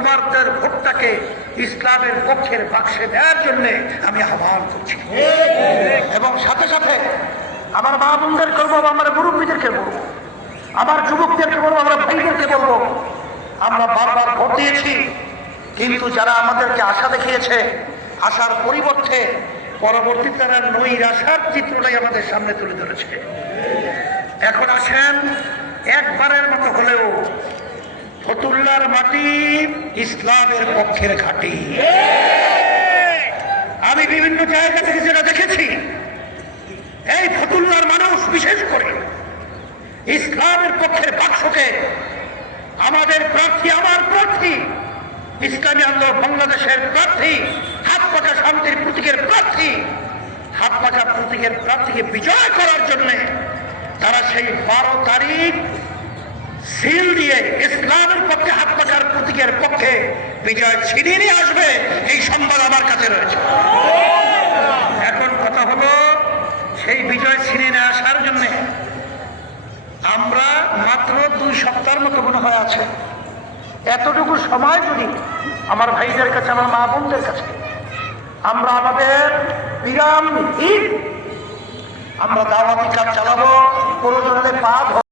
তোমাদের ভোটটাকে ইসলামের পক্ষের বাক্সে দেওয়ার জন্য আমি আহ্বান করছি। এবং সাথে সাথে আমার মা বোনদের করবো, আমার মুরব্বীদেরকে বলবো, আমার যুবকদেরকে বলবো, আমার ভাইদেরকে বলবো, আমরা বারবার ভোট দিয়েছি, কিন্তু যারা আমাদেরকে আশা দেখিয়েছে, আশার পরিবর্তে পরবর্তীতে তারা নৈরাশার চিত্রটাই আমাদের সামনে তুলে ধরেছে। এখন আসেন, একবারের মতো হলেও ফতুল্লার মাটি ইসলামের পক্ষের ঘাঁটি। আমি বিভিন্ন জায়গা থেকে যেটা দেখেছি, এই ফতুল্লার মানুষ বিশেষ করে ইসলামের পক্ষের বাক্সকে আমাদের প্রার্থী, আমার প্রার্থী, ইসলামী আন্দোলন বাংলাদেশের প্রার্থী, হাত পাকা শান্তির প্রতীকের প্রার্থী, হাত পাকা প্রতীকের প্রার্থীকে বিজয় করার জন্য তারা সেই 12 তারিখ সিল দিয়ে ইসলামের পক্ষে, হাত পাকার প্রতীকের পক্ষে বিজয় ছিনিয়ে নিয়ে আসবে, এই সংবাদ আমার কাছে রয়েছে। এখন কথা হলো, সেই বিজয় ছিনিয়ে নিয়ে আসার জন্য আমরা মাত্র 2 সপ্তাহের মতো মনে হয় আছে, এতটুকু সময় যদি আমার ভাইদের কাছে, আমার মা বোনদের কাছে আমরা আমাদের বিরামহীন আমরা দাওয়াতি কাজ চালাবো, প্রয়োজন হলে পা